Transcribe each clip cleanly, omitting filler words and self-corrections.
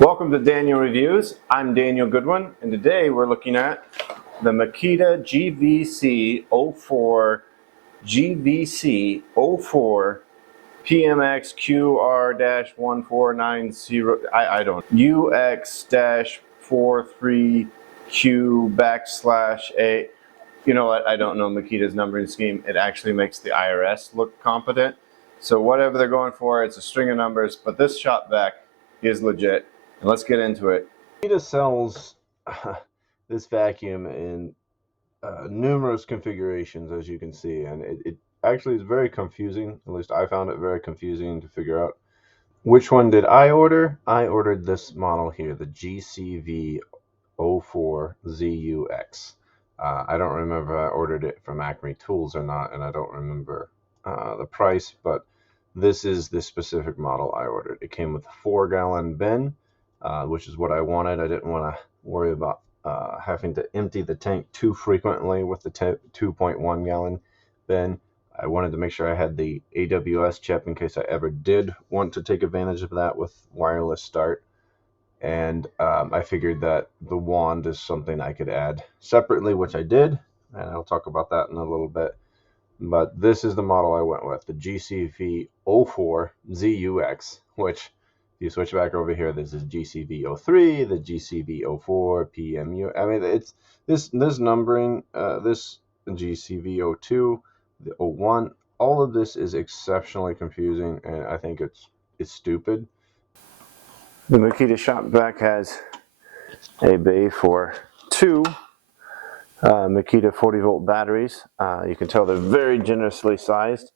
Welcome to Daniel Reviews. I'm Daniel Goodwin, and today we're looking at the Makita GCV04 GCV04 PMX QR-1490 UX-43Q/A. You know what? I don't know Makita's numbering scheme. It actually makes the IRS look competent. So whatever they're going for, it's a string of numbers, but this Shopvac is legit. And let's get into it. Makita sells this vacuum in numerous configurations, as you can see, and it actually is very confusing. At least I found it very confusing to figure out which one did I order. I ordered this model here, the GCV04ZUX. I don't remember if I ordered it from ACME Tools or not, and I don't remember the price, but this is the specific model I ordered. It came with a 4-gallon bin, which is what I wanted. I didn't want to worry about having to empty the tank too frequently with the 2.1 gallon bin. I wanted to make sure I had the AWS chip in case I ever did want to take advantage of that with wireless start. And I figured that the wand is something I could add separately, which I did, and I'll talk about that in a little bit. But this is the model I went with, the GCV04ZUX, which if you switch back over here, this is GCV03, the GCV04 PMU. I mean, it's this numbering, this GCV02, the 01, all of this is exceptionally confusing, and I think it's stupid. The Makita Shopvac has a bay for two Makita 40-volt batteries. You can tell they're very generously sized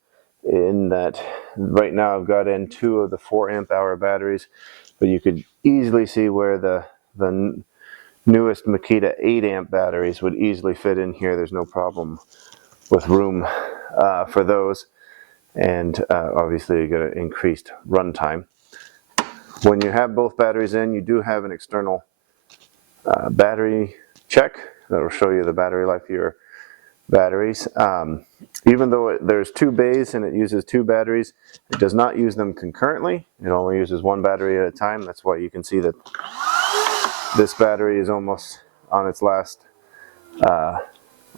in that right now I've got in 2 of the 4 amp-hour batteries, but you could easily see where the newest Makita 8 amp batteries would easily fit in here. There's no problem with room for those, and obviously you get an increased runtime. When you have both batteries in, you do have an external battery check that will show you the battery life of your batteries. Even though there's 2 bays and it uses 2 batteries, it does not use them concurrently. It only uses 1 battery at a time. That's why you can see that this battery is almost on its last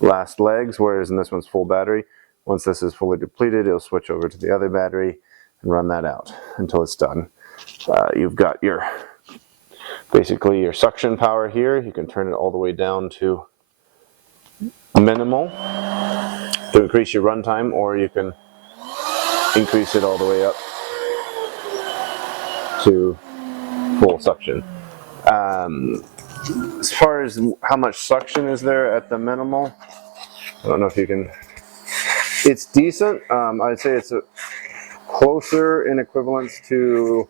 legs, whereas in this one's full battery. Once this is fully depleted, it'll switch over to the other battery and run that out until it's done. You've got basically your suction power here. You can turn it all the way down to minimal to increase your runtime, or you can increase it all the way up to full suction. As far as how much suction is there at the minimal, I don't know if you can. It's decent. I'd say it's closer in equivalence to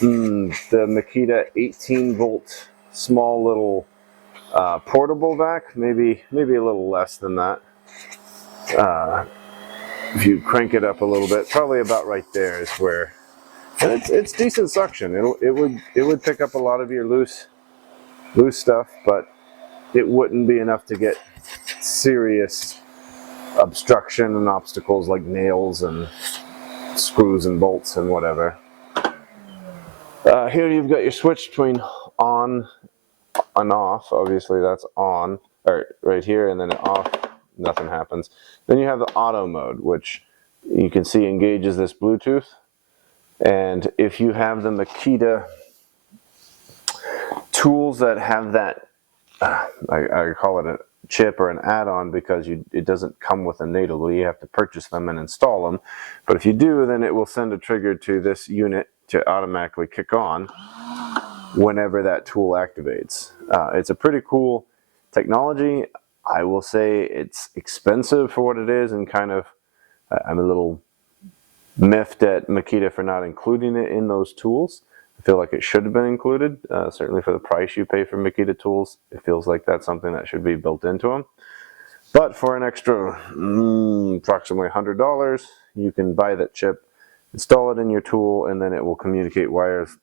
the Makita 18-volt small little portable vac, maybe a little less than that. If you crank it up a little bit, probably about right there is where, and it's decent suction. It would pick up a lot of your loose stuff, but it wouldn't be enough to get serious obstruction and obstacles like nails and screws and bolts and whatever. Here you've got your switch between on and off. Obviously that's on, or right here, and then off, nothing happens. Then you have the auto mode, which you can see engages this Bluetooth. And if you have the Makita tools that have that, I call it a chip or an add-on because it doesn't come with them natively. You have to purchase them and install them. But if you do, then it will send a trigger to this unit to automatically kick on whenever that tool activates. It's a pretty cool technology. I will say it's expensive for what it is, and kind of I'm a little miffed at Makita for not including it in those tools. I feel like it should have been included. Certainly for the price you pay for Makita tools, it feels like that's something that should be built into them. But for an extra approximately $100, you can buy that chip, install it in your tool, and then it will communicate wires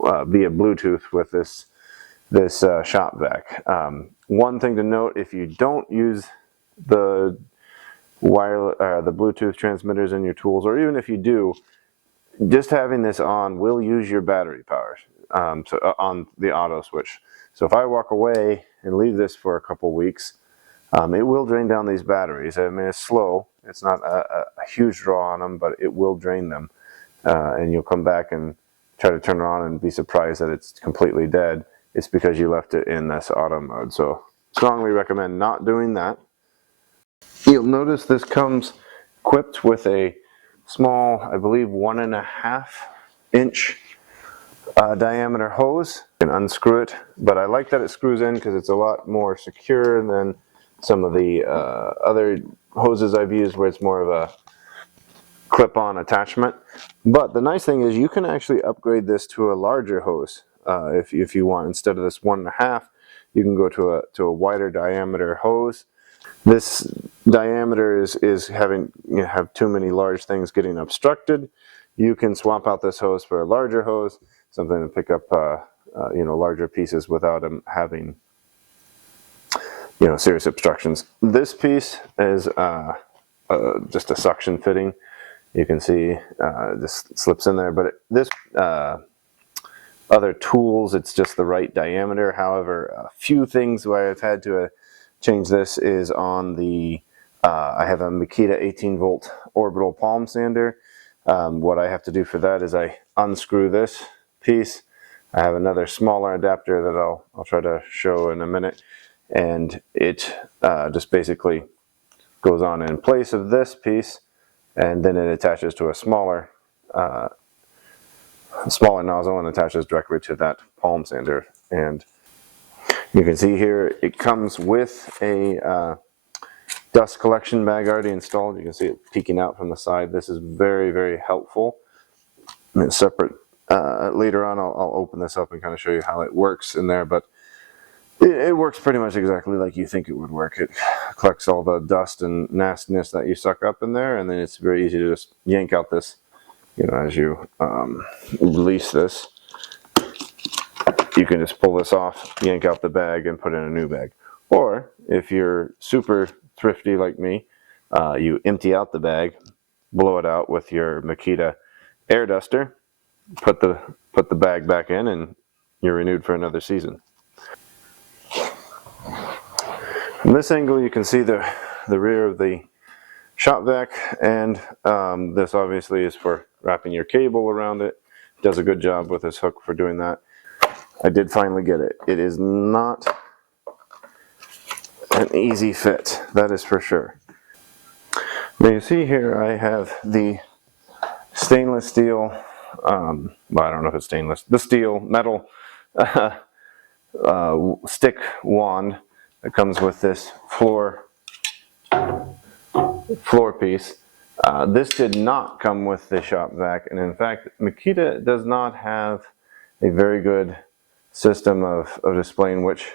via Bluetooth with this Shopvac. One thing to note: if you don't use the the Bluetooth transmitters in your tools, or even if you do, just having this on will use your battery power. on the auto switch. So if I walk away and leave this for a couple weeks, it will drain down these batteries. I mean, it's slow. It's not a huge draw on them, but it will drain them. And you'll come back and try to turn it on and be surprised that it's completely dead. It's because you left it in this auto mode. So strongly recommend not doing that. You'll notice this comes equipped with a small, I believe 1.5 inch diameter hose. You can unscrew it, but I like that it screws in because it's a lot more secure than some of the other hoses I've used where it's more of a clip-on attachment. But the nice thing is you can actually upgrade this to a larger hose if you want. Instead of this 1.5, you can go to a wider diameter hose. This diameter is having have too many large things getting obstructed. You can swap out this hose for a larger hose, something to pick up larger pieces without them having serious obstructions. This piece is just a suction fitting. You can see this slips in there, but this other tools, it's just the right diameter. However, a few things where I've had to change this is on the, I have a Makita 18-volt orbital palm sander. What I have to do for that is I unscrew this piece. I have another smaller adapter that I'll try to show in a minute, and it just basically goes on in place of this piece, and then it attaches to a smaller nozzle and attaches directly to that palm sander. And you can see here it comes with a dust collection bag already installed. You can see it peeking out from the side. This is very, very helpful. I mean, separate. Later on I'll open this up and kind of show you how it works in there, but it works pretty much exactly like you think it would work. It collects all the dust and nastiness that you suck up in there, and then it's very easy to just yank out this, as you release this. You can just pull this off, yank out the bag, and put in a new bag. Or if you're super thrifty like me, you empty out the bag, blow it out with your Makita air duster, put the bag back in, and you're renewed for another season. From this angle, you can see the rear of the Shopvac, and this obviously is for wrapping your cable around it. It does a good job with this hook for doing that. I did finally get it. It is not an easy fit, that is for sure. Now you see here I have the stainless steel, well, I don't know if it's stainless, the steel metal stick wand that comes with this floor piece. This did not come with the Shopvac, and in fact Makita does not have a very good system of displaying which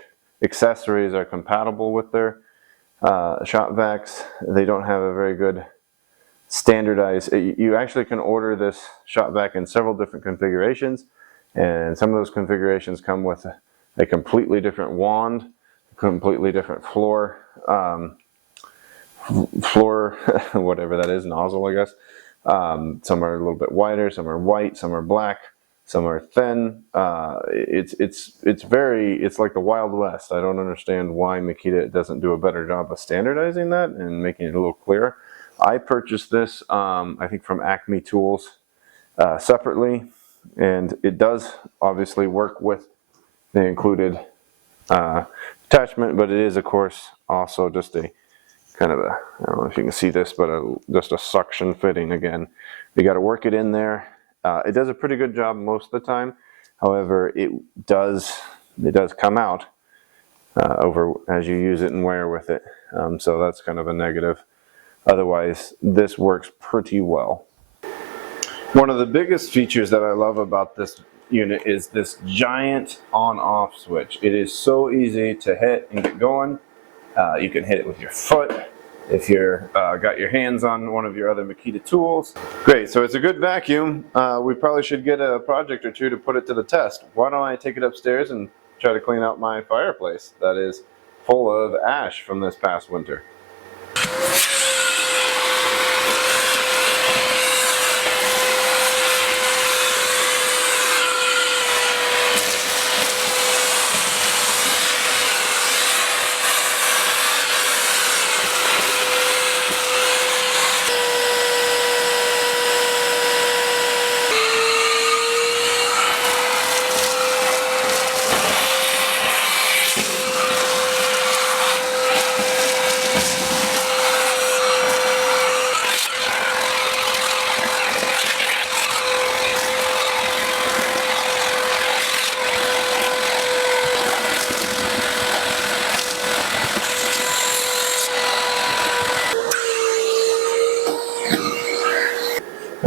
accessories are compatible with their Shopvacs. They don't have a very good standardized. You actually can order this Shopvac in several different configurations, and some of those configurations come with a completely different wand, completely different floor whatever that is, nozzle, I guess. Some are a little bit wider, some are white, some are black, some are thin. It's like the Wild West. I don't understand why Makita doesn't do a better job of standardizing that and making it a little clearer. I purchased this, I think from ACME tools separately, and it does obviously work with the included attachment, but it is of course also just a kind of a, I don't know if you can see this, but just a suction fitting. Again, you got to work it in there. It does a pretty good job most of the time. However, it does come out over as you use it and wear with it. So that's kind of a negative. Otherwise, this works pretty well. One of the biggest features that I love about this unit is this giant on-off switch. It is so easy to hit and get going. You can hit it with your foot if you're got your hands on one of your other Makita tools. Great, so it's a good vacuum. We probably should get a project or two to put it to the test. Why don't I take it upstairs and try to clean out my fireplace that is full of ash from this past winter.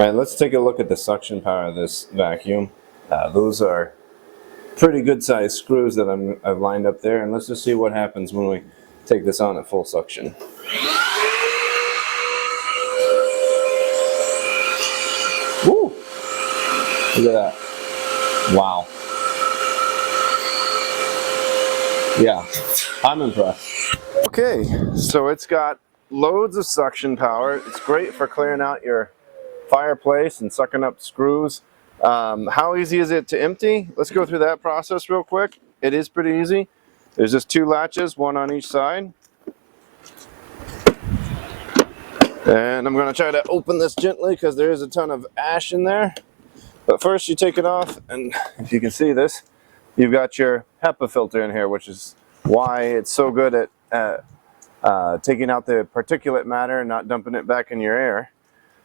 right, let's take a look at the suction power of this vacuum. Those are pretty good sized screws that I've lined up there, and let's just see what happens when we take this on at full suction. Woo! Look at that. Wow. Yeah, I'm impressed. Okay, so it's got loads of suction power. It's great for clearing out your fireplace and sucking up screws. How easy is it to empty? Let's go through that process real quick. It is pretty easy. There's just two latches, one on each side. And I'm going to try to open this gently because there is a ton of ash in there. But first you take it off, and if you can see this, you've got your HEPA filter in here, which is why it's so good at taking out the particulate matter and not dumping it back in your air.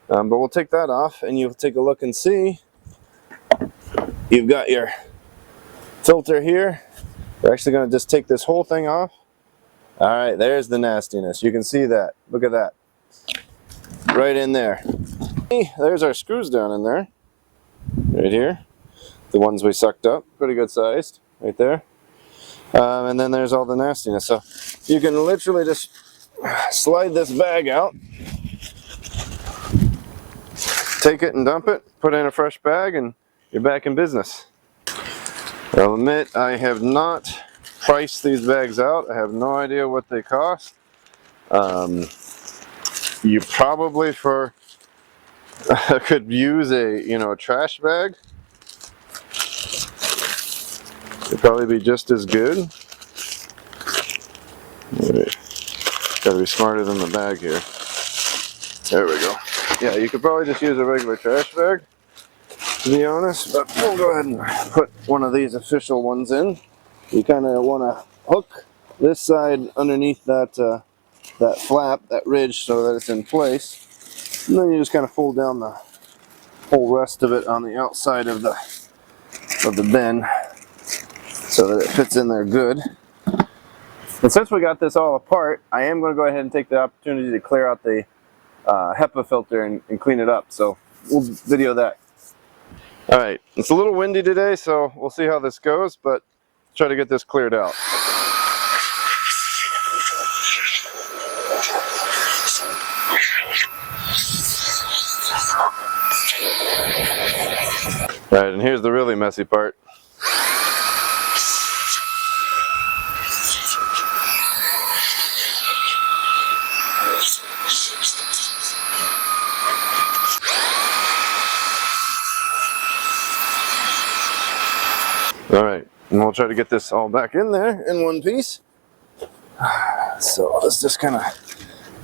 But we'll take that off, and you'll take a look and see you've got your filter here. We're actually going to just take this whole thing off. All right, there's the nastiness. You can see that. Look at that. Right in there. There's our screws down in there. Right here. The ones we sucked up. Pretty good sized. Right there. And then there's all the nastiness. So you can literally just slide this bag out. Take it and dump it. Put in a fresh bag, and you're back in business. I'll admit I have not priced these bags out. I have no idea what they cost. You probably could use a trash bag. It'd probably be just as good. Gotta be smarter than the bag here. There we go. Yeah, you could probably just use a regular trash bag, to be honest, but we'll go ahead and put one of these official ones in. You kind of want to hook this side underneath that that flap, that ridge, so that it's in place. And then you just kind of fold down the whole rest of it on the outside of the bin so that it fits in there good. And since we got this all apart, I am going to go ahead and take the opportunity to clear out the HEPA filter and clean it up. So we'll video that. All right, it's a little windy today, so we'll see how this goes, but try to get this cleared out. All right, and here's the really messy part. All right, and we'll try to get this all back in there in one piece. So this just kind of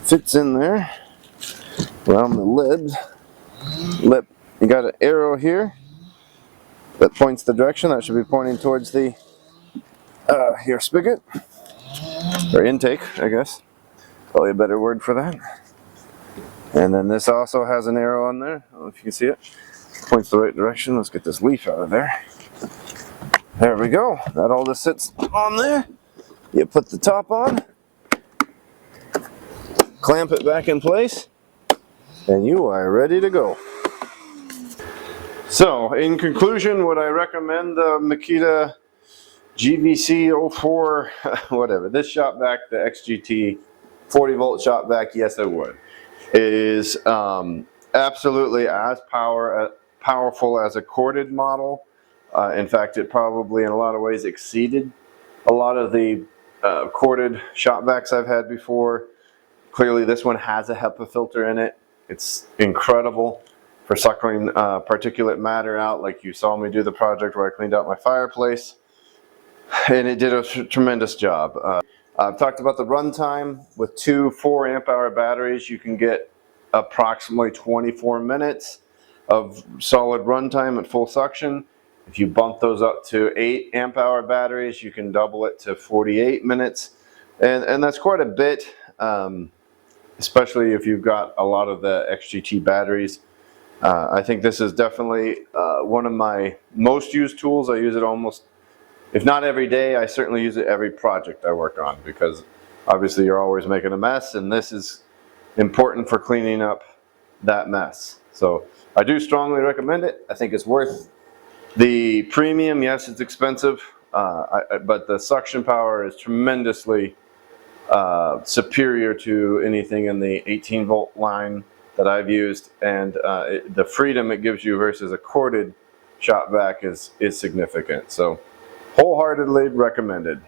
fits in there around the lid. You got an arrow here that points the direction. That should be pointing towards the your spigot, or intake, I guess. Probably a better word for that. And then this also has an arrow on there. I don't know if you can see it. Points the right direction. Let's get this leaf out of there. There we go. That all just sits on there. You put the top on, clamp it back in place, and you are ready to go. So, in conclusion, would I recommend the Makita GCV04, whatever, this Shopvac, the XGT 40 volt Shopvac? Yes, I would. It is absolutely as powerful as a corded model. In fact, it probably in a lot of ways exceeded a lot of the corded Shopvacs I've had before. Clearly this one has a HEPA filter in it. It's incredible for suckling particulate matter out, like you saw me do the project where I cleaned out my fireplace. And it did a tremendous job. I've talked about the runtime. With two 4 amp hour batteries, you can get approximately 24 minutes of solid runtime at full suction. If you bump those up to 8 amp hour batteries, you can double it to 48 minutes. And that's quite a bit, especially if you've got a lot of the XGT batteries. I think this is definitely one of my most used tools. I use it almost, if not every day, I certainly use it every project I work on, because obviously you're always making a mess, and this is important for cleaning up that mess. So I do strongly recommend it. I think it's worth the premium. Yes, it's expensive, but the suction power is tremendously superior to anything in the 18-volt line that I've used, and the freedom it gives you versus a corded shop vac is significant. So wholeheartedly recommended.